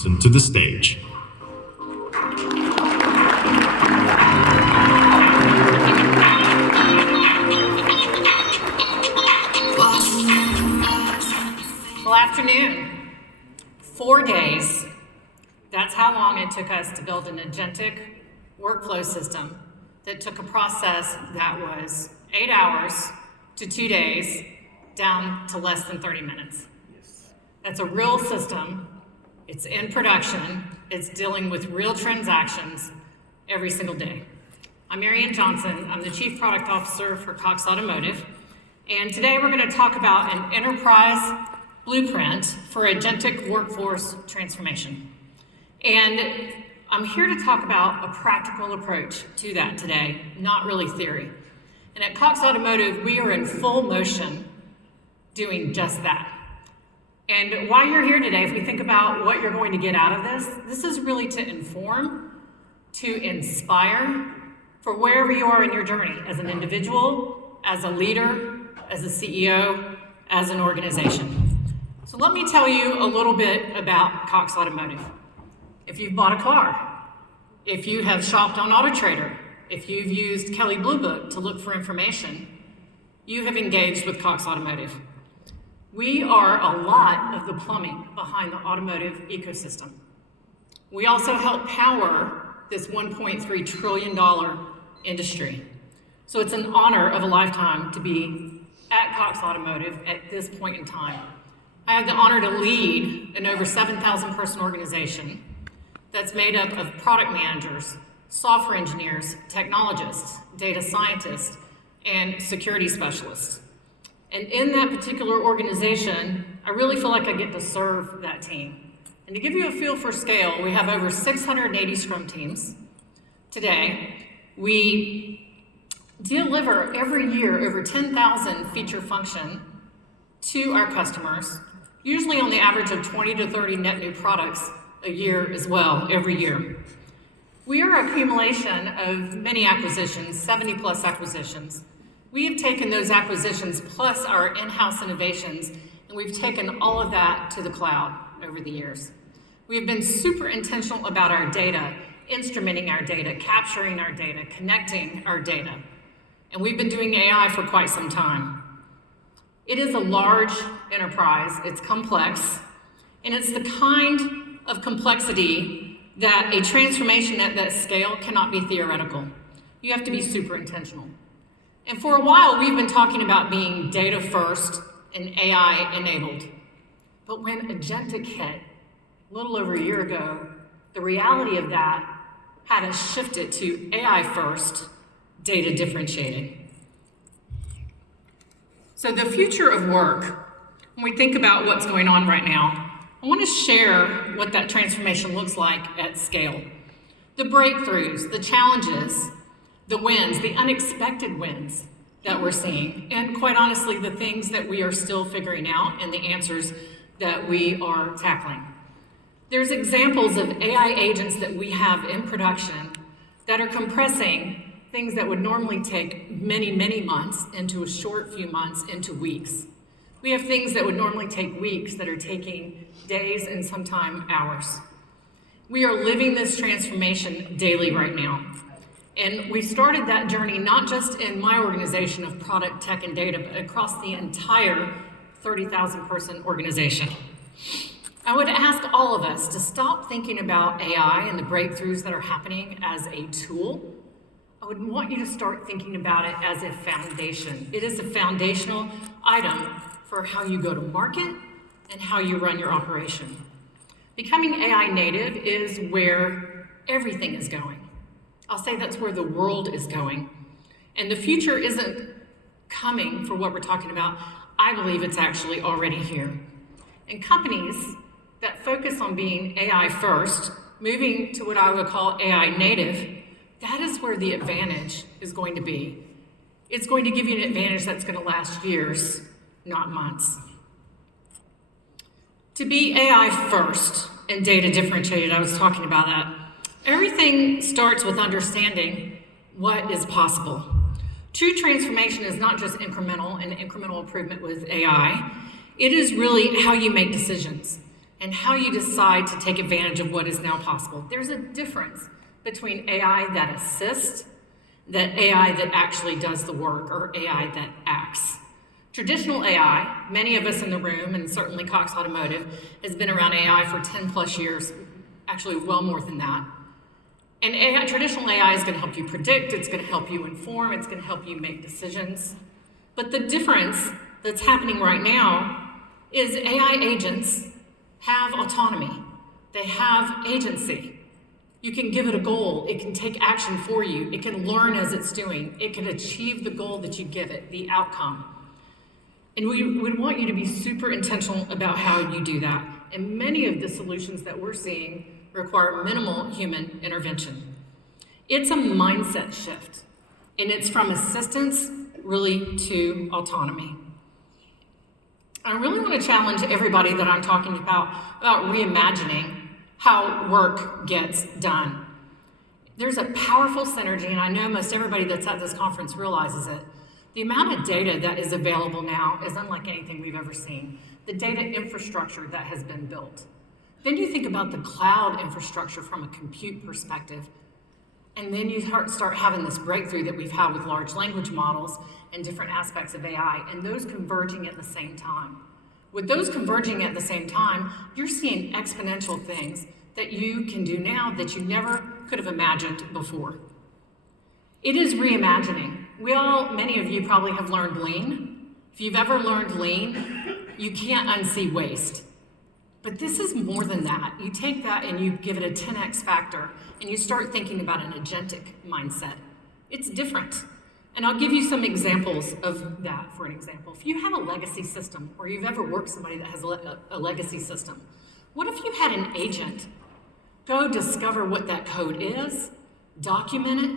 Johnson to the stage. Well, afternoon. 4 days. That's how long it took us to build an agentic workflow system that took a process that was 8 hours to 2 days down to less than 30 minutes. That's a real system. It's in production. It's dealing with real transactions every single day. I'm Marianne Johnson. I'm the Chief Product Officer for Cox Automotive. And today we're going to talk about an enterprise blueprint for agentic workforce transformation. And I'm here to talk about a practical approach to that today, not really theory. And at Cox Automotive, we are in full motion doing just that. And while you're here today, if we think about what you're going to get out of this is really to inform, to inspire for wherever you are in your journey as an individual, as a leader, as a CEO, as an organization. So let me tell you a little bit about Cox Automotive. If you've bought a car, if you have shopped on AutoTrader, if you've used Kelley Blue Book to look for information, you have engaged with Cox Automotive. We are a lot of the plumbing behind the automotive ecosystem. We also help power this $1.3 trillion industry. So it's an honor of a lifetime to be at Cox Automotive at this point in time. I have the honor to lead an over 7,000 person organization that's made up of product managers, software engineers, technologists, data scientists, and security specialists. And in that particular organization, I really feel like I get to serve that team. And to give you a feel for scale, we have over 680 Scrum teams today. We deliver every year over 10,000 feature function to our customers, usually on the average of 20 to 30 net new products a year as well, every year. We are an accumulation of many acquisitions, 70 plus acquisitions. We have taken those acquisitions plus our in-house innovations, and we've taken all of that to the cloud over the years. We have been super intentional about our data, instrumenting our data, capturing our data, connecting our data. And we've been doing AI for quite some time. It is a large enterprise, it's complex, and it's the kind of complexity that a transformation at that scale cannot be theoretical. You have to be super intentional. And for a while, we've been talking about being data first and AI enabled. But when agentic hit a little over a year ago, the reality of that had us shift it to AI first, data differentiated. So the future of work, when we think about what's going on right now, I want to share what that transformation looks like at scale. The breakthroughs, the challenges, the wins, the unexpected wins that we're seeing, and quite honestly, the things that we are still figuring out and the answers that we are tackling. There's examples of AI agents that we have in production that are compressing things that would normally take many, many months into a short few months into weeks. We have things that would normally take weeks that are taking days and sometimes hours. We are living this transformation daily right now. And we started that journey not just in my organization of product, tech, and data, but across the entire 30,000 person organization. I would ask all of us to stop thinking about AI and the breakthroughs that are happening as a tool. I would want you to start thinking about it as a foundation. It is a foundational item for how you go to market and how you run your operation. Becoming AI native is where everything is going. I'll say that's where the world is going. And the future isn't coming for what we're talking about. I believe it's actually already here. And companies that focus on being AI first, moving to what I would call AI native, that is where the advantage is going to be. It's going to give you an advantage that's going to last years, not months. To be AI first and data differentiated, I was talking about that. Everything starts with understanding what is possible. True transformation is not just incremental and incremental improvement with AI. It is really how you make decisions, and how you decide to take advantage of what is now possible. There's a difference between AI that assists, that AI that actually does the work, or AI that acts. Traditional AI, many of us in the room, and certainly Cox Automotive, has been around AI for 10 plus years, actually well more than that. And traditional AI is going to help you predict, it's going to help you inform, it's going to help you make decisions. But the difference that's happening right now is AI agents have autonomy. They have agency. You can give it a goal, it can take action for you, it can learn as it's doing, it can achieve the goal that you give it, the outcome. And we would want you to be super intentional about how you do that. And many of the solutions that we're seeing require minimal human intervention. It's a mindset shift, and it's from assistance really to autonomy. I really want to challenge everybody that I'm talking about reimagining how work gets done. There's a powerful synergy, and I know most everybody that's at this conference realizes it. The amount of data that is available now is unlike anything we've ever seen. The data infrastructure that has been built. Then you think about the cloud infrastructure from a compute perspective, and then you start having this breakthrough that we've had with large language models and different aspects of AI, and those converging at the same time. With those converging at the same time, you're seeing exponential things that you can do now that you never could have imagined before. It is reimagining. Many of you probably have learned Lean. If you've ever learned Lean, you can't unsee waste. But this is more than that. You take that and you give it a 10x factor, and you start thinking about an agentic mindset. It's different. And I'll give you some examples of that. For an example, if you have a legacy system, or you've ever worked with somebody that has a legacy system, what if you had an agent go discover what that code is, document it,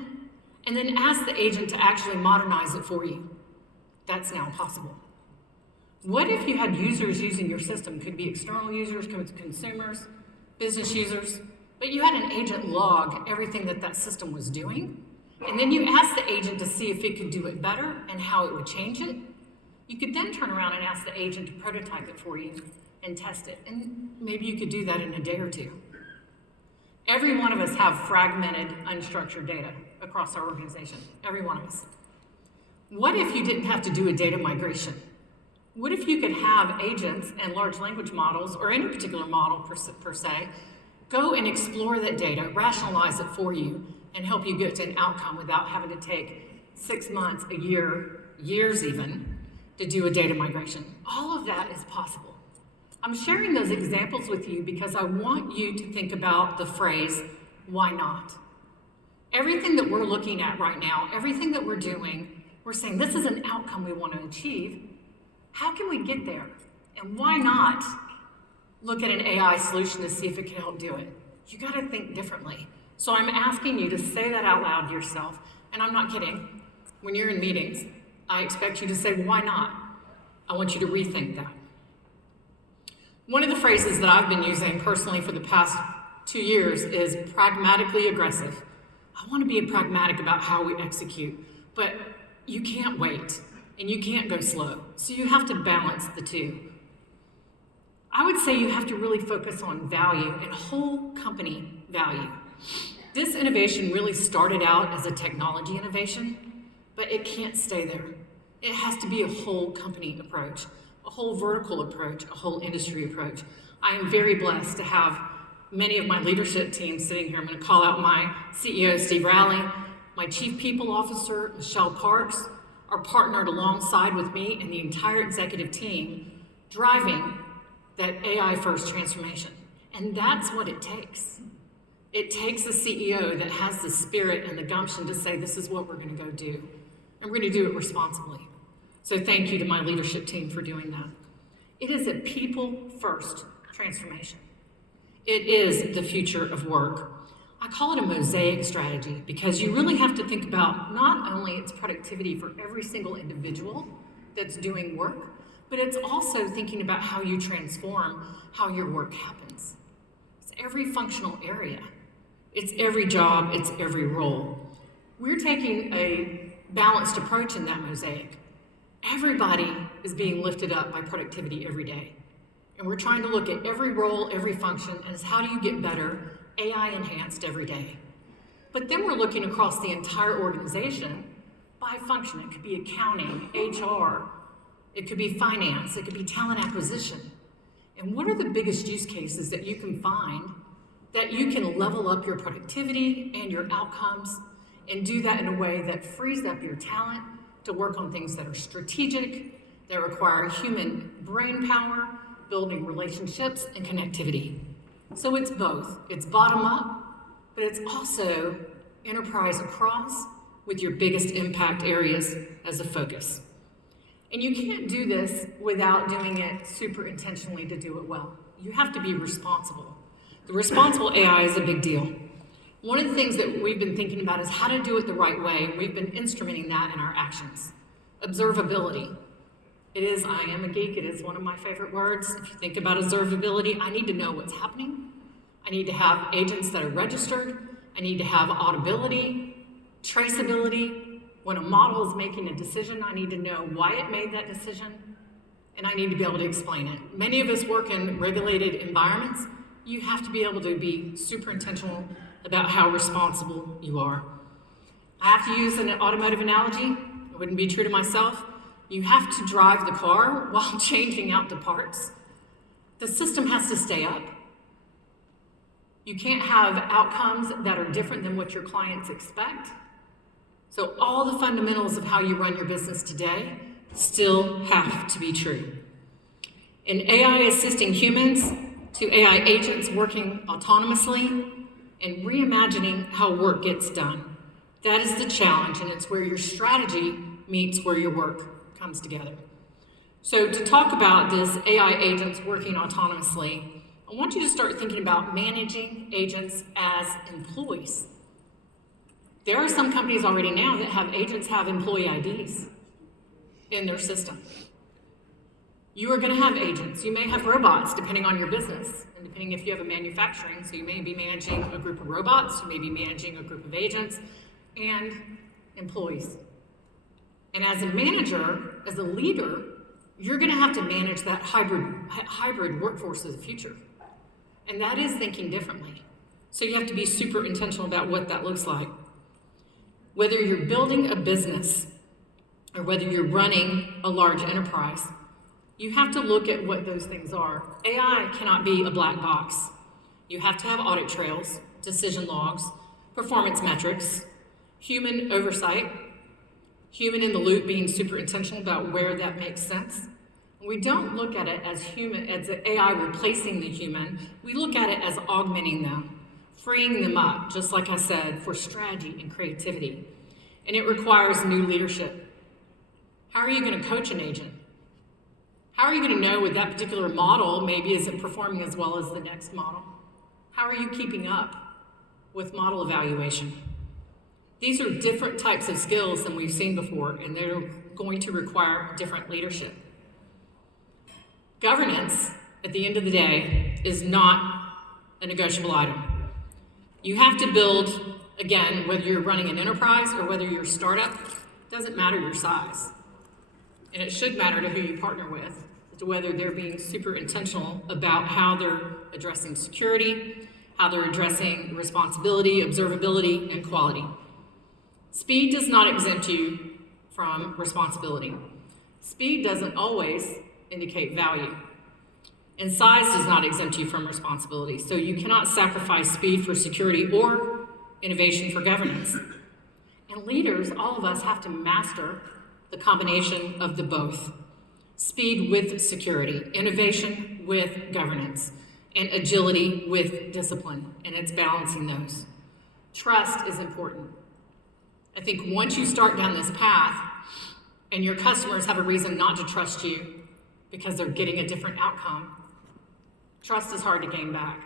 and then ask the agent to actually modernize it for you? That's now possible. What if you had users using your system? Could be external users, consumers, business users, but you had an agent log everything that system was doing, and then you asked the agent to see if it could do it better and how it would change it. You could then turn around and ask the agent to prototype it for you and test it, and maybe you could do that in a day or two. Every one of us have fragmented, unstructured data across our organization, every one of us. What if you didn't have to do a data migration? What if you could have agents and large language models, or any particular model per se, go and explore that data, rationalize it for you, and help you get to an outcome without having to take 6 months, a year, years even, to do a data migration? All of that is possible. I'm sharing those examples with you because I want you to think about the phrase, why not? Everything that we're looking at right now, everything that we're doing, we're saying this is an outcome we want to achieve. How can we get there? And why not look at an AI solution to see if it can help do it? You got to think differently. So I'm asking you to say that out loud to yourself, and I'm not kidding. When you're in meetings, I expect you to say, why not? I want you to rethink that. One of the phrases that I've been using personally for the past 2 years is pragmatically aggressive. I want to be pragmatic about how we execute, but you can't wait. And you can't go slow. So you have to balance the two. I would say you have to really focus on value and whole company value. This innovation really started out as a technology innovation, but it can't stay there. It has to be a whole company approach, a whole vertical approach, a whole industry approach. I am very blessed to have many of my leadership team sitting here. I'm going to call out my CEO, Steve Rowley, my Chief People Officer, Michelle Parks, are partnered alongside with me and the entire executive team driving that AI-first transformation. And that's what it takes. It takes a CEO that has the spirit and the gumption to say, this is what we're going to go do. And we're going to do it responsibly. So thank you to my leadership team for doing that. It is a people-first transformation. It is the future of work. I call it a mosaic strategy because you really have to think about not only its productivity for every single individual that's doing work, but it's also thinking about how you transform how your work happens. It's every functional area. It's every job, it's every role. We're taking a balanced approach in that mosaic. Everybody is being lifted up by productivity every day. And we're trying to look at every role, every function, as how do you get better, AI enhanced every day. But then we're looking across the entire organization by function. It could be accounting, HR, it could be finance, it could be talent acquisition. And what are the biggest use cases that you can find that you can level up your productivity and your outcomes and do that in a way that frees up your talent to work on things that are strategic, that require human brain power, building relationships and connectivity. So it's both. It's bottom up, but it's also enterprise across with your biggest impact areas as a focus. And you can't do this without doing it super intentionally to do it well. You have to be responsible. The responsible AI is a big deal. One of the things that we've been thinking about is how to do it the right way. We've been instrumenting that in our actions. Observability. I am a geek, it is one of my favorite words. If you think about observability, I need to know what's happening. I need to have agents that are registered. I need to have audibility, traceability. When a model is making a decision, I need to know why it made that decision, and I need to be able to explain it. Many of us work in regulated environments. You have to be able to be super intentional about how responsible you are. I have to use an automotive analogy. It wouldn't be true to myself. You have to drive the car while changing out the parts. The system has to stay up. You can't have outcomes that are different than what your clients expect. So all the fundamentals of how you run your business today still have to be true. And AI assisting humans to AI agents working autonomously and reimagining how work gets done. That is the challenge, and it's where your strategy meets where your work comes together. So to talk about this AI agents working autonomously, I want you to start thinking about managing agents as employees. There are some companies already now that have agents have employee IDs in their system. You are going to have agents. You may have robots, depending on your business, and depending if you have a manufacturing. So you may be managing a group of robots, you may be managing a group of agents, and employees. And as a manager, as a leader, you're going to have to manage that hybrid workforce of the future. And that is thinking differently. So you have to be super intentional about what that looks like. Whether you're building a business or whether you're running a large enterprise, you have to look at what those things are. AI cannot be a black box. You have to have audit trails, decision logs, performance metrics, human oversight, human in the loop, being super intentional about where that makes sense. We don't look at it as AI replacing the human. We look at it as augmenting them, freeing them up, just like I said, for strategy and creativity. And it requires new leadership. How are you going to coach an agent? How are you going to know with that particular model maybe isn't performing as well as the next model? How are you keeping up with model evaluation? These are different types of skills than we've seen before, and they're going to require different leadership. Governance, at the end of the day, is not a negotiable item. You have to build, again, whether you're running an enterprise or whether you're a startup, it doesn't matter your size. And it should matter to who you partner with, to whether they're being super intentional about how they're addressing security, how they're addressing responsibility, observability, and quality. Speed does not exempt you from responsibility. Speed doesn't always indicate value. And size does not exempt you from responsibility. So you cannot sacrifice speed for security or innovation for governance. And leaders, all of us, have to master the combination of the both. Speed with security, innovation with governance, and agility with discipline. And it's balancing those. Trust is important. I think once you start down this path and your customers have a reason not to trust you because they're getting a different outcome, trust is hard to gain back.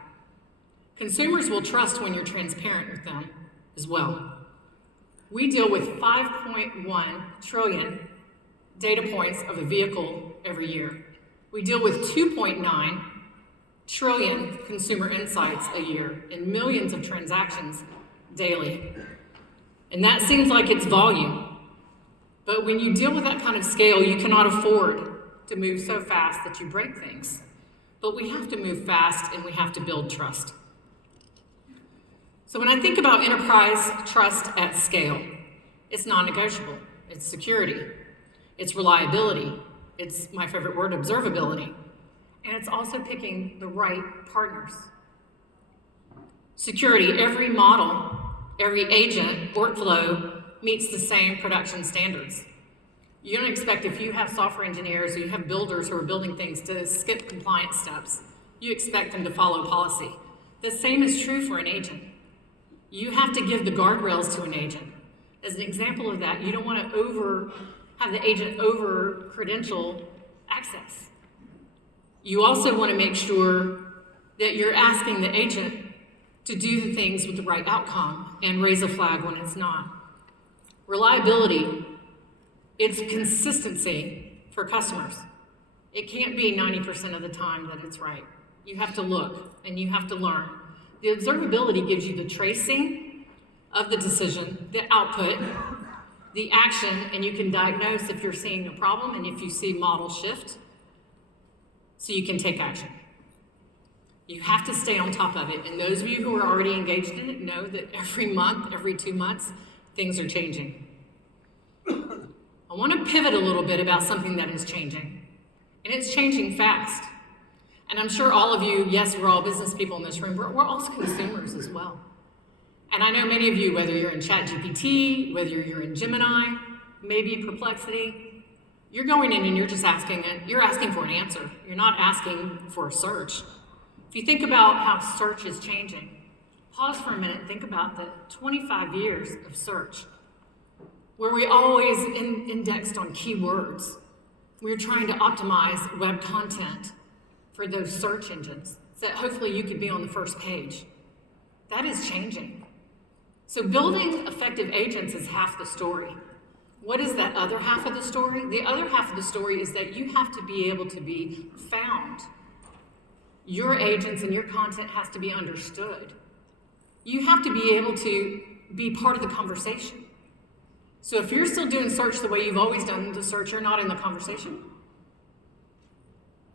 Consumers will trust when you're transparent with them as well. We deal with 5.1 trillion data points of a vehicle every year. We deal with 2.9 trillion consumer insights a year and millions of transactions daily. And that seems like it's volume. But when you deal with that kind of scale, you cannot afford to move so fast that you break things. But we have to move fast and we have to build trust. So when I think about enterprise trust at scale, it's non-negotiable. It's security. It's reliability. It's my favorite word, observability. And it's also picking the right partners. Security, every model, every agent, workflow meets the same production standards. You don't expect, if you have software engineers or you have builders who are building things, to skip compliance steps. You expect them to follow policy. The same is true for an agent. You have to give the guardrails to an agent. As an example of that, you don't want to have the agent over-credential access. You also want to make sure that you're asking the agent to do the things with the right outcome and raise a flag when it's not. Reliability, it's consistency for customers. It can't be 90% of the time that it's right. You have to look and you have to learn. The observability gives you the tracing of the decision, the output, the action, and you can diagnose if you're seeing a problem and if you see model shift, so you can take action. You have to stay on top of it, and those of you who are already engaged in it know that every month, every 2 months, things are changing. I want to pivot a little bit about something that is changing, and it's changing fast. And I'm sure all of you, yes, we're all business people in this room, we're also consumers as well. And I know many of you, whether you're in ChatGPT, whether you're in Gemini, maybe Perplexity, you're going in and you're just asking for an answer. You're not asking for a search. If you think about how search is changing, pause for a minute and think about the 25 years of search, where we always indexed on keywords. We were trying to optimize web content for those search engines, so that hopefully you could be on the first page. That is changing. So building effective agents is half the story. What is that other half of the story? The other half of the story is that you have to be able to be found. Your agents and your content has to be understood. You have to be able to be part of the conversation. So if you're still doing search the way you've always done the search, you're not in the conversation.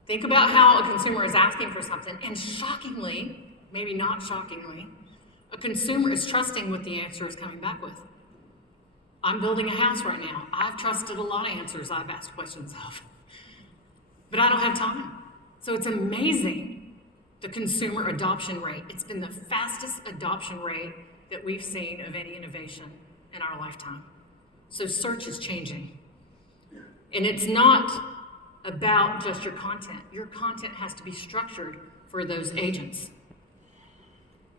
Think about how a consumer is asking for something, and shockingly, maybe not shockingly, a consumer is trusting what the answer is coming back with. I'm building a house right now. I've trusted a lot of answers I've asked questions of, but I don't have time. So it's amazing, the consumer adoption rate. It's been the fastest adoption rate that we've seen of any innovation in our lifetime. So search is changing. And it's not about just your content. Your content has to be structured for those agents.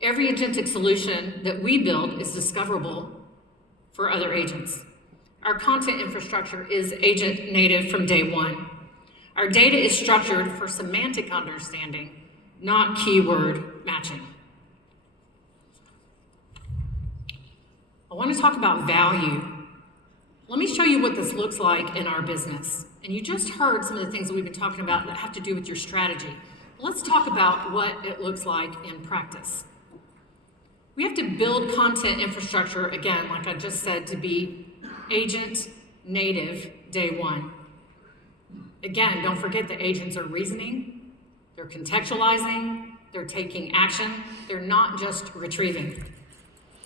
Every agentic solution that we build is discoverable for other agents. Our content infrastructure is agent native from day one. Our data is structured for semantic understanding, not keyword matching. I want to talk about value. Let me show you what this looks like in our business. And you just heard some of the things that we've been talking about that have to do with your strategy. Let's talk about what it looks like in practice. We have to build content infrastructure, again, like I just said, to be agent native day one. Again, don't forget the agents are reasoning, they're contextualizing, they're taking action, they're not just retrieving.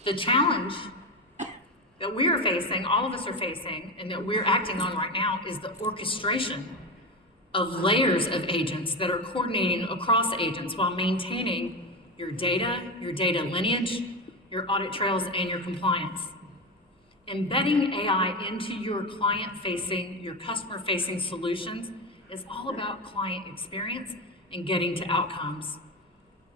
The challenge that we are facing, all of us are facing, and that we're acting on right now is the orchestration of layers of agents that are coordinating across agents while maintaining your data lineage, your audit trails, and your compliance. Embedding AI into your client-facing, your customer-facing solutions is all about client experience and getting to outcomes.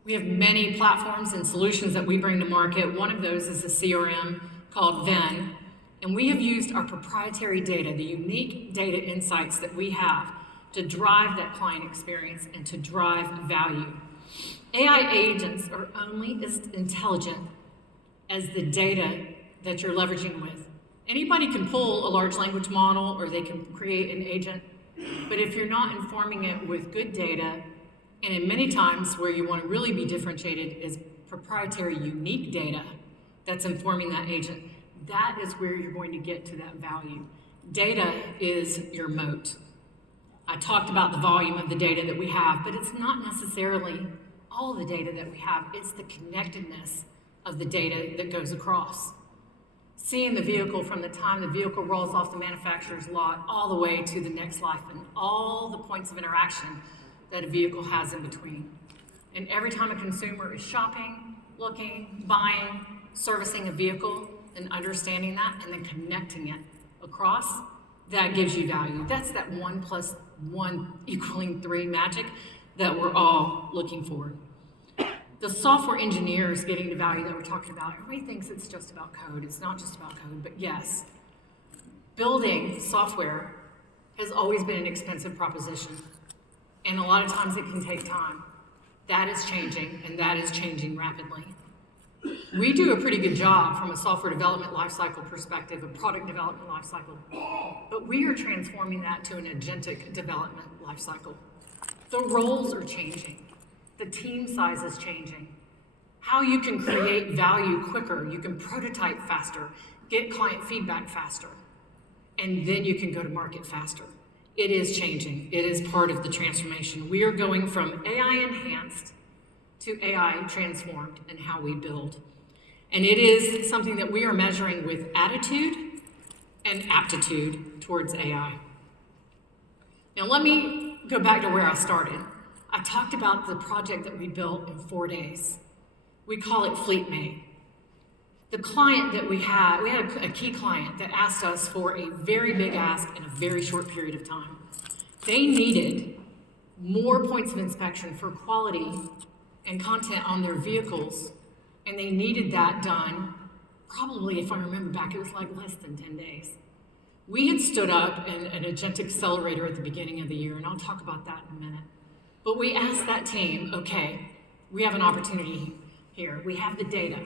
We have many platforms and solutions that we bring to market. One of those is a CRM called VIN, and we have used our proprietary data, the unique data insights that we have, to drive that client experience and to drive value. AI agents are only as intelligent as the data that you're leveraging with. Anybody can pull a large language model or they can create an agent, but if you're not informing it with good data, and in many times where you want to really be differentiated is proprietary, unique data that's informing that agent, that is where you're going to get to that value. Data is your moat. I talked about the volume of the data that we have, but it's not necessarily all the data that we have. It's the connectedness of the data that goes across. Seeing the vehicle from the time the vehicle rolls off the manufacturer's lot all the way to the next life and all the points of interaction that a vehicle has in between. And every time a consumer is shopping, looking, buying, servicing a vehicle, and understanding that and then connecting it across, that gives you value. That's that 1 + 1 = 3 magic that we're all looking for. The software engineers getting the value that we're talking about, everybody thinks it's just about code. It's not just about code, but yes, building software has always been an expensive proposition. And a lot of times it can take time. That is changing, and that is changing rapidly. We do a pretty good job from a software development lifecycle perspective, a product development lifecycle, but we are transforming that to an agentic development lifecycle. The roles are changing. The team size is changing. How you can create value quicker, you can prototype faster, get client feedback faster, and then you can go to market faster. It is changing. It is part of the transformation. We are going from AI enhanced to AI transformed in how we build. And it is something that we are measuring with attitude and aptitude towards AI. Now let me go back to where I started. I talked about the project that we built in 4 days. We call it Fleet Mate. The client that we had a key client that asked us for a very big ask in a very short period of time. They needed more points of inspection for quality and content on their vehicles, and they needed that done probably, if I remember back, it was like less than 10 days. We had stood up an agentic accelerator at the beginning of the year, and I'll talk about that in a minute. But we asked that team, okay, we have an opportunity here. We have the data.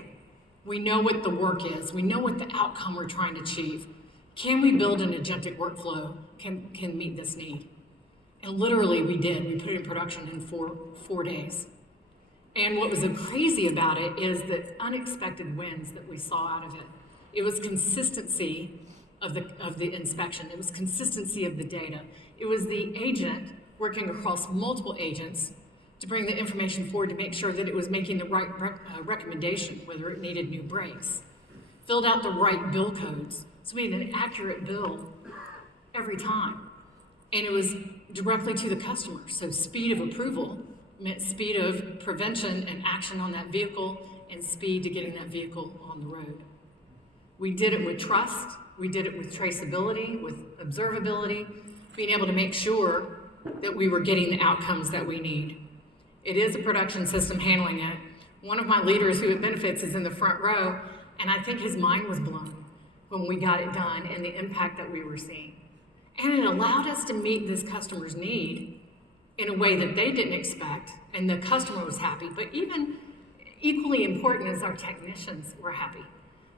We know what the work is. We know what the outcome we're trying to achieve. Can we build an agentic workflow can meet this need? And literally we did. We put it in production in four days. And what was crazy about it is the unexpected wins that we saw out of it. It was consistency of the inspection. It was consistency of the data. It was the agent working across multiple agents to bring the information forward to make sure that it was making the right recommendation, whether it needed new brakes, filled out the right bill codes, so we had an accurate bill every time. And it was directly to the customer, so speed of approval meant speed of prevention and action on that vehicle and speed to getting that vehicle on the road. We did it with trust, we did it with traceability, with observability, being able to make sure that we were getting the outcomes that we need. It is a production system handling it. One of my leaders who it benefits is in the front row, and I think his mind was blown when we got it done and the impact that we were seeing. And it allowed us to meet this customer's need in a way that they didn't expect, and the customer was happy. But even equally important is our technicians were happy.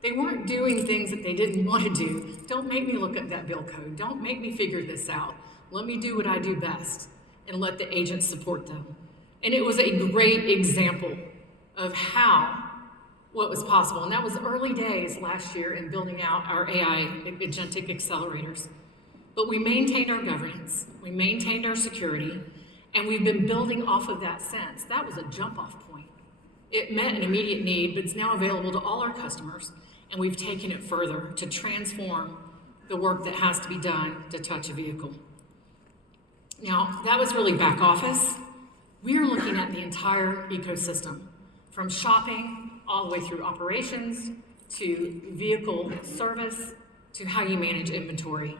They weren't doing things that they didn't want to do. Don't make me look up that bill code. Don't make me figure this out. Let me do what I do best and let the agents support them. And it was a great example of what was possible. And that was early days last year in building out our AI agentic accelerators. But we maintained our governance, we maintained our security, and we've been building off of that since. That was a jump-off point. It met an immediate need, but it's now available to all our customers, and we've taken it further to transform the work that has to be done to touch a vehicle. Now, that was really back office. We are looking at the entire ecosystem, from shopping all the way through operations, to vehicle service, to how you manage inventory.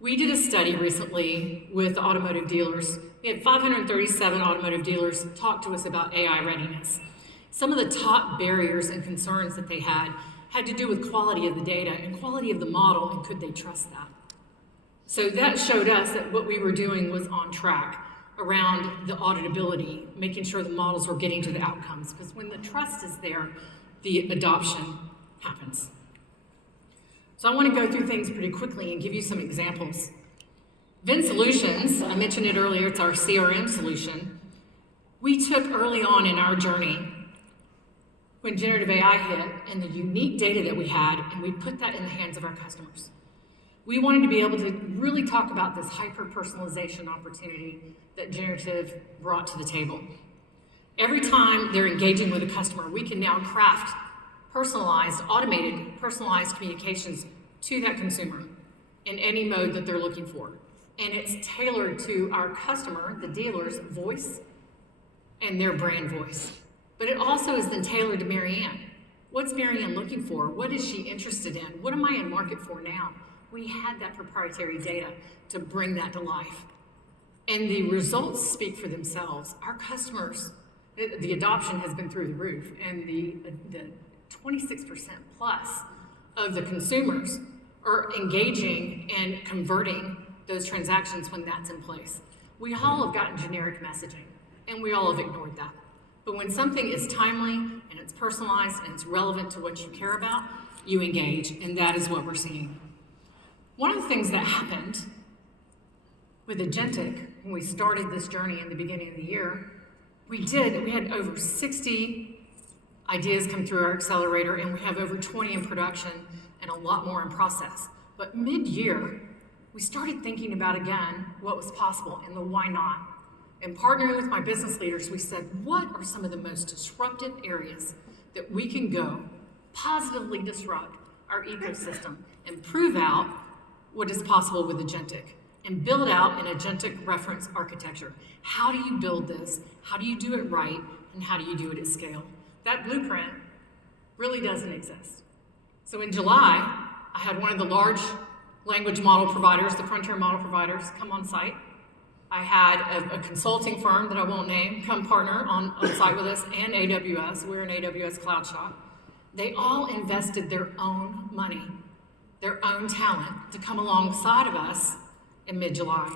We did a study recently with automotive dealers. We had 537 automotive dealers talk to us about AI readiness. Some of the top barriers and concerns that they had to do with quality of the data and quality of the model, and could they trust that? So that showed us that what we were doing was on track around the auditability, making sure the models were getting to the outcomes, because when the trust is there, the adoption happens. So I want to go through things pretty quickly and give you some examples. VIN Solutions, I mentioned it earlier, it's our CRM solution. We took early on in our journey when generative AI hit and the unique data that we had, and we put that in the hands of our customers. We wanted to be able to really talk about this hyper-personalization opportunity that generative brought to the table. Every time they're engaging with a customer, we can now craft personalized, automated, personalized communications to that consumer in any mode that they're looking for. And it's tailored to our customer, the dealer's voice and their brand voice. But it also is then tailored to Marianne. What's Marianne looking for? What is she interested in? What am I in market for now? We had that proprietary data to bring that to life. And the results speak for themselves. Our customers, the adoption has been through the roof, and the 26% plus of the consumers are engaging and converting those transactions when that's in place. We all have gotten generic messaging, and we all have ignored that. But when something is timely and it's personalized and it's relevant to what you care about, you engage, and that is what we're seeing. One of the things that happened with Agentic when we started this journey in the beginning of the year, we had over 60 ideas come through our accelerator, and we have over 20 in production and a lot more in process. But mid-year, we started thinking about again what was possible and the why not. And partnering with my business leaders, we said, what are some of the most disruptive areas that we can go positively disrupt our ecosystem and prove out what is possible with Agentic and build out an Agentic reference architecture? How do you build this? How do you do it right? And how do you do it at scale? That blueprint really doesn't exist. So in July, I had one of the large language model providers, the frontier model providers, come on site. I had a consulting firm that I won't name come partner on site with us, and AWS. We're an AWS cloud shop. They all invested their own money, their own talent to come alongside of us in mid-July.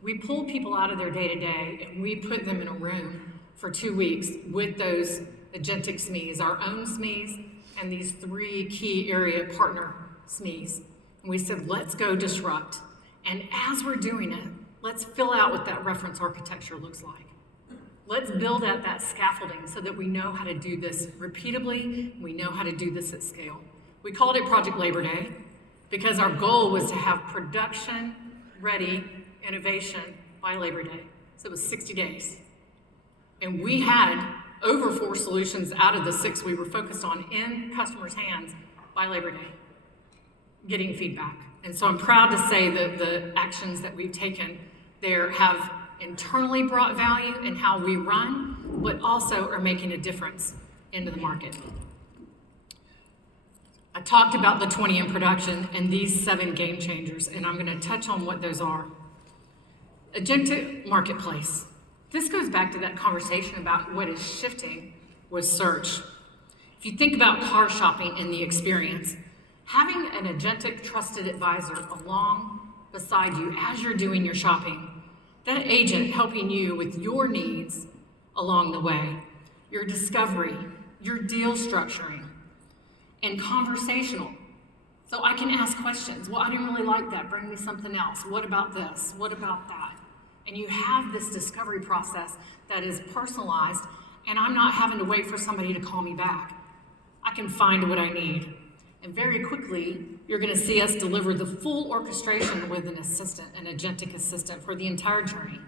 We pulled people out of their day-to-day and we put them in a room for 2 weeks with those Agentic SMEs, our own SMEs, and these 3 key area partner SMEs. And we said, let's go disrupt. And as we're doing it, let's fill out what that reference architecture looks like. Let's build out that scaffolding so that we know how to do this repeatably, we know how to do this at scale. We called it Project Labor Day because our goal was to have production-ready innovation by Labor Day. So it was 60 days. And we had over 4 solutions out of the 6 we were focused on in customers' hands by Labor Day, getting feedback. And so I'm proud to say that the actions that we've taken there have internally brought value in how we run, but also are making a difference into the market. I talked about the 20 in production and these 7 game changers, and I'm going to touch on what those are. Agentic Marketplace. This goes back to that conversation about what is shifting with search. If you think about car shopping and the experience, having an Agentic trusted advisor along beside you as you're doing your shopping, that agent helping you with your needs along the way, your discovery, your deal structuring, and conversational. So I can ask questions. Well, I didn't really like that. Bring me something else. What about this? What about that? And you have this discovery process that is personalized, and I'm not having to wait for somebody to call me back. I can find what I need. And very quickly, you're going to see us deliver the full orchestration with an assistant, an Agentic assistant for the entire journey.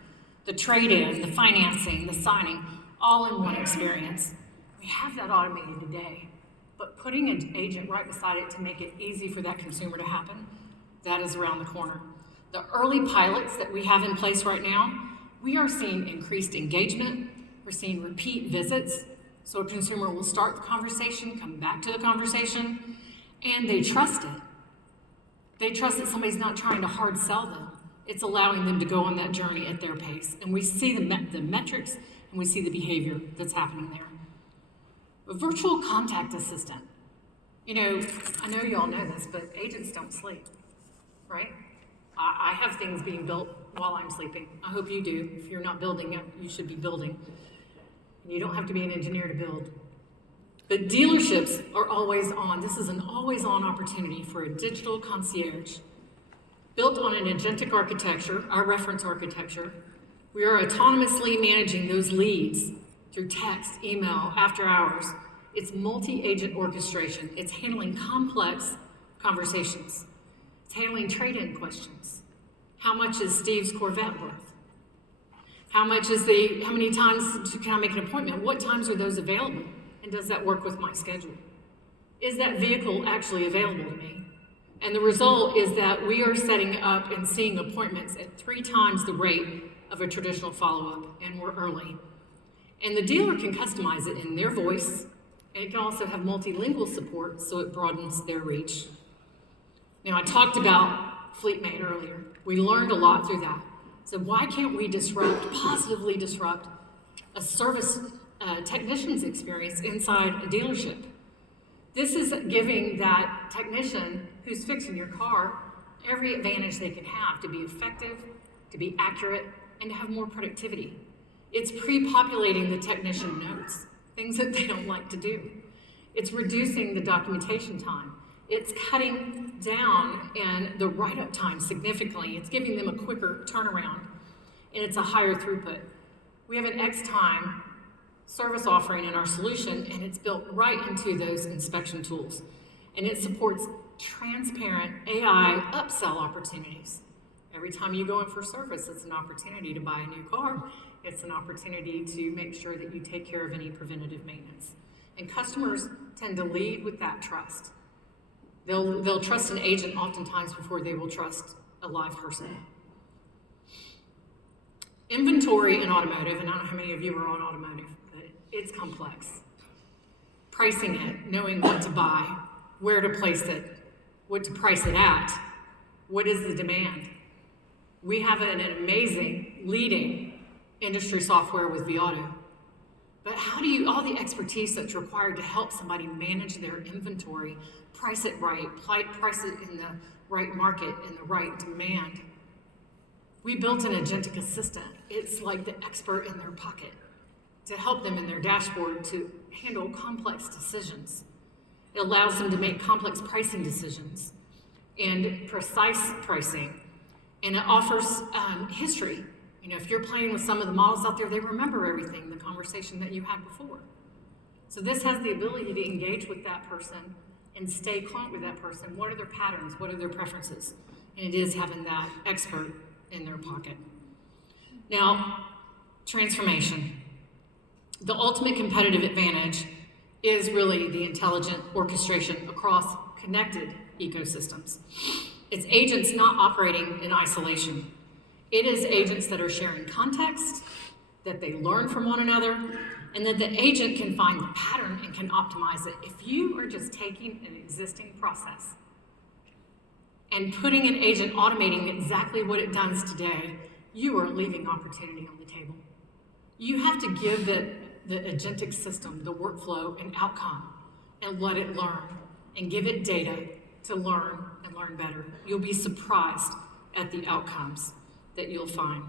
The trade-in, the financing, the signing, all in one experience. We have that automated today, but putting an agent right beside it to make it easy for that consumer to happen, that is around the corner. The early pilots that we have in place right now, we are seeing increased engagement. We're seeing repeat visits. So a consumer will start the conversation, come back to the conversation, and they trust it. They trust that somebody's not trying to hard sell them. It's allowing them to go on that journey at their pace. And we see the metrics and we see the behavior that's happening there. A virtual contact assistant. You know, I know you all know this, but agents don't sleep, right? I have things being built while I'm sleeping. I hope you do. If you're not building, you should be building. You don't have to be an engineer to build. But dealerships are always on. This is an always on opportunity for a digital concierge. Built on an Agentic architecture, our reference architecture, we are autonomously managing those leads through text, email, after hours. It's multi-agent orchestration. It's handling complex conversations. It's Tailing trade-in questions. How much is Steve's Corvette worth? How many times can I make an appointment? What times are those available? And does that work with my schedule? Is that vehicle actually available to me? And the result is that we are setting up and seeing appointments at 3 times the rate of a traditional follow-up, and we're early. And the dealer can customize it in their voice, and it can also have multilingual support, so it broadens their reach. Now, I talked about FleetMate earlier. We learned a lot through that. So why can't we positively disrupt a service technician's experience inside a dealership? This is giving that technician who's fixing your car every advantage they can have to be effective, to be accurate, and to have more productivity. It's pre-populating the technician notes, things that they don't like to do. It's reducing the documentation time. It's cutting down and the write-up time significantly. It's giving them a quicker turnaround, and it's a higher throughput. We have an X-Time service offering in our solution, and it's built right into those inspection tools. And it supports transparent AI upsell opportunities. Every time you go in for service, it's an opportunity to buy a new car. It's an opportunity to make sure that you take care of any preventative maintenance. And customers tend to lead with that trust. They'll trust an agent oftentimes before they will trust a live person. Inventory in automotive, and I don't know how many of you are on automotive, but it's complex. Pricing it, knowing what to buy, where to place it, what to price it at, what is the demand. We have an amazing leading industry software with VID20100108000248. But how do you, all the expertise that's required to help somebody manage their inventory, price it right, price it in the right market, in the right demand. We built an agentic assistant. It's like the expert in their pocket to help them in their dashboard to handle complex decisions. It allows them to make complex pricing decisions and precise pricing. And it offers history. You know, if you're playing with some of the models out there, they remember everything, the conversation that you had before. So this has the ability to engage with that person and stay current with that person. What are their patterns? What are their preferences? And it is having that expert in their pocket. Now, transformation. The ultimate competitive advantage is really the intelligent orchestration across connected ecosystems. It's agents not operating in isolation. It is agents that are sharing context, that they learn from one another, and that the agent can find the pattern and can optimize it. If you are just taking an existing process and putting an agent automating exactly what it does today, you are leaving opportunity on the table. You have to give the agentic system, the workflow, an outcome and let it learn and give it data to learn and learn better. You'll be surprised at the outcomes that you'll find.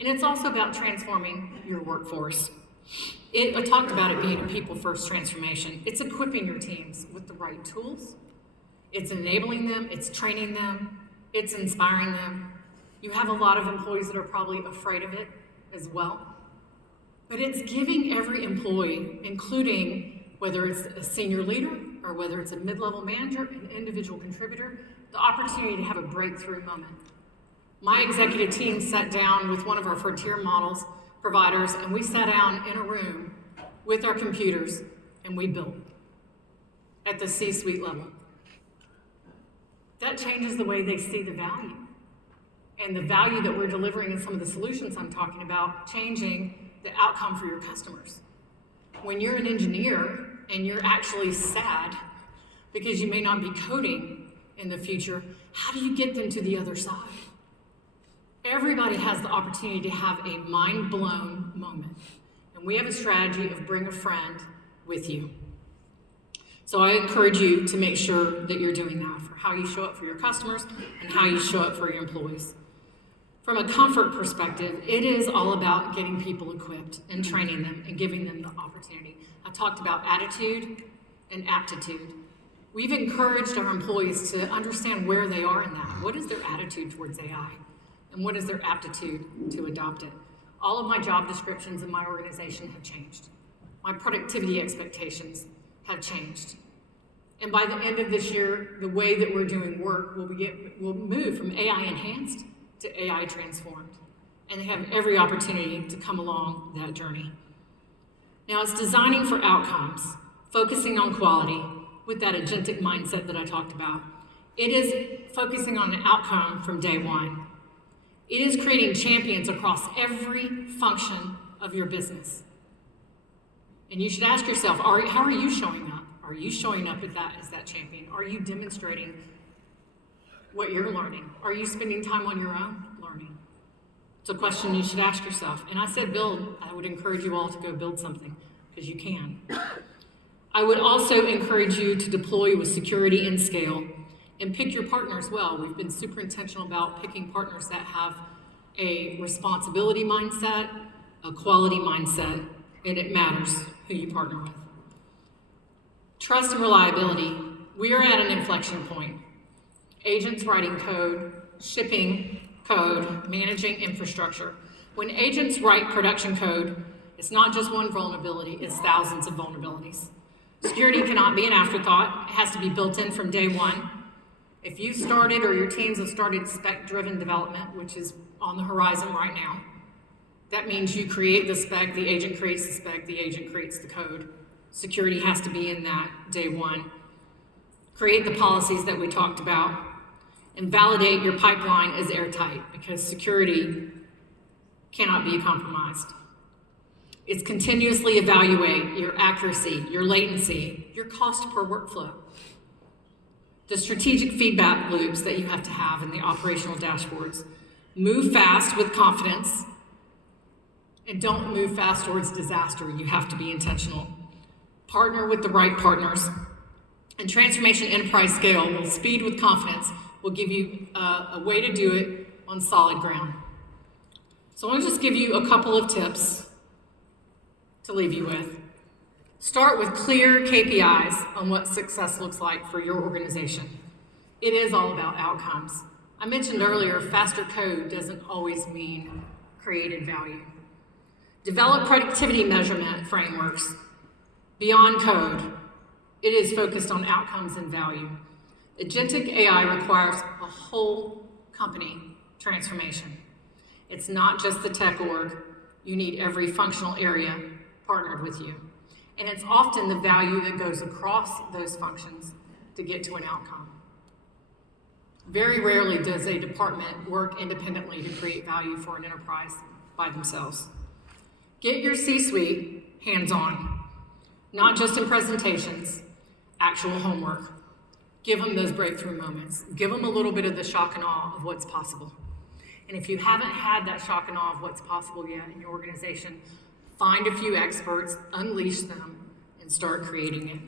And it's also about transforming your workforce. I talked about it being a people-first transformation. It's equipping your teams with the right tools. It's enabling them, it's training them, it's inspiring them. You have a lot of employees that are probably afraid of it as well. But it's giving every employee, including whether it's a senior leader or whether it's a mid-level manager, an individual contributor, the opportunity to have a breakthrough moment. My executive team sat down with one of our frontier models providers, and we sat down in a room with our computers, and we built at the C-suite level. That changes the way they see the value. And the value that we're delivering in some of the solutions I'm talking about, changing the outcome for your customers. When you're an engineer and you're actually sad because you may not be coding in the future, how do you get them to the other side? Everybody has the opportunity to have a mind-blown moment. And we have a strategy of bring a friend with you. So I encourage you to make sure that you're doing that for how you show up for your customers and how you show up for your employees. From a comfort perspective, it is all about getting people equipped and training them and giving them the opportunity. I talked about attitude and aptitude. We've encouraged our employees to understand where they are in that. What is their attitude towards AI? And what is their aptitude to adopt it? All of my job descriptions in my organization have changed. My productivity expectations have changed. And by the end of this year, the way that we're doing work will move from AI enhanced to AI transformed. And they have every opportunity to come along that journey. Now, it's designing for outcomes, focusing on quality with that agentic mindset that I talked about. It is focusing on an outcome from day one. It is creating champions across every function of your business. And you should ask yourself, how are you showing up? Are you showing up as that champion? Are you demonstrating what you're learning? Are you spending time on your own learning? It's a question you should ask yourself. And I said build. I would encourage you all to go build something, because you can. I would also encourage you to deploy with security and scale, and pick your partners well. We've been super intentional about picking partners that have a responsibility mindset, a quality mindset, and it matters who you partner with. Trust and reliability. We are at an inflection point. Agents writing code, shipping code, managing infrastructure. When agents write production code, it's not just one vulnerability, it's thousands of vulnerabilities. Security cannot be an afterthought. It has to be built in from day one. If you've started or your teams have started spec-driven development, which is on the horizon right now, that means you create the spec, the agent creates the spec, the agent creates the code. Security has to be in that day one. Create the policies that we talked about, and validate your pipeline as airtight, because security cannot be compromised. It's continuously evaluate your accuracy, your latency, your cost per workflow. The strategic feedback loops that you have to have in the operational dashboards. Move fast with confidence, and don't move fast towards disaster. You have to be intentional. Partner with the right partners. And transformation enterprise scale will speed with confidence, will give you a way to do it on solid ground. So I want to just give you a couple of tips to leave you with. Start with clear KPIs on what success looks like for your organization. It is all about outcomes. I mentioned earlier, faster code doesn't always mean created value. Develop productivity measurement frameworks beyond code. It is focused on outcomes and value. Agentic AI requires a whole company transformation. It's not just the tech org. You need every functional area partnered with you. And it's often the value that goes across those functions to get to an outcome. Very rarely does a department work independently to create value for an enterprise by themselves. Get your C-suite hands-on, not just in presentations, actual homework. Give them those breakthrough moments. Give them a little bit of the shock and awe of what's possible. And if you haven't had that shock and awe of what's possible yet in your organization, find a few experts, unleash them, and start creating it.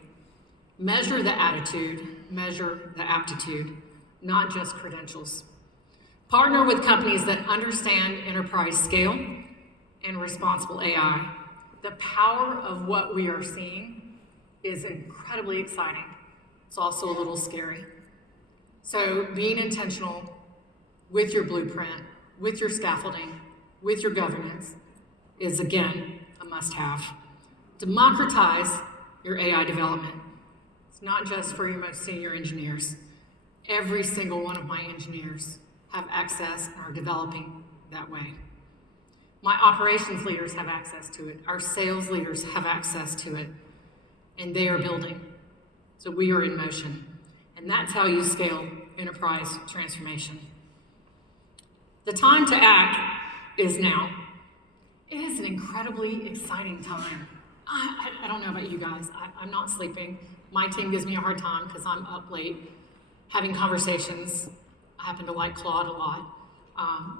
Measure the attitude, measure the aptitude, not just credentials. Partner with companies that understand enterprise scale and responsible AI. The power of what we are seeing is incredibly exciting. It's also a little scary. So being intentional with your blueprint, with your scaffolding, with your governance is, again, a must-have. Democratize your AI development. It's not just for your most senior engineers. Every single one of my engineers have access and are developing that way. My operations leaders have access to it. Our sales leaders have access to it. And they are building. So we are in motion. And that's how you scale enterprise transformation. The time to act is now. It is an incredibly exciting time. I don't know about you guys. I'm not sleeping. My team gives me a hard time because I'm up late having conversations. I happen to like Claude a lot.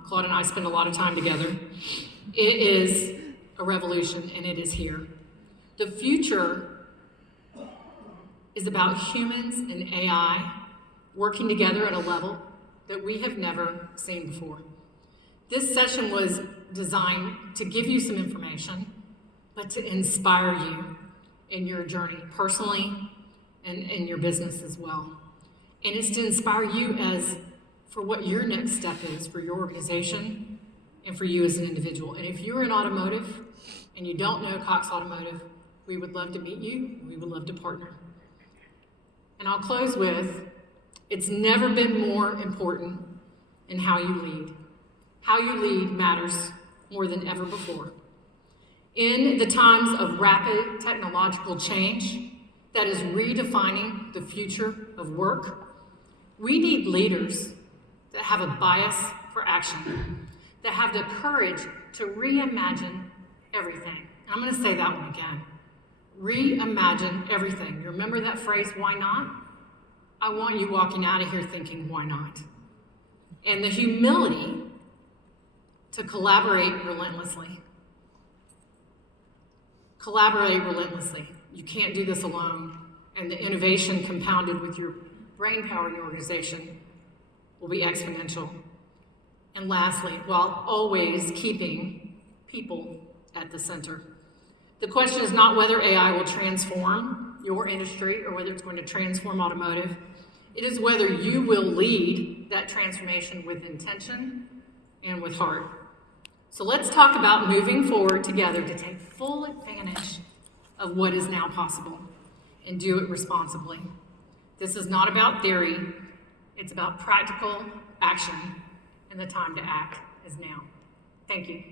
Claude and I spend a lot of time together. It is a revolution, and it is here. The future is about humans and AI working together at a level that we have never seen before. This session was designed to give you some information, but to inspire you in your journey personally and in your business as well. And it's to inspire you as for what your next step is for your organization and for you as an individual. And if you're in automotive and you don't know Cox Automotive, we would love to meet you. We would love to partner. And I'll close with, it's never been more important in how you lead. How you lead matters more than ever before. In the times of rapid technological change that is redefining the future of work, we need leaders that have a bias for action, that have the courage to reimagine everything. And I'm going to say that one again. Reimagine everything. You remember that phrase, why not? I want you walking out of here thinking, why not? And the humility to collaborate relentlessly. Collaborate relentlessly. You can't do this alone. And the innovation compounded with your brain power in your organization will be exponential. And lastly, while always keeping people at the center. The question is not whether AI will transform your industry or whether it's going to transform automotive. It is whether you will lead that transformation with intention and with heart. So let's talk about moving forward together to take full advantage of what is now possible and do it responsibly. This is not about theory, it's about practical action, and the time to act is now. Thank you.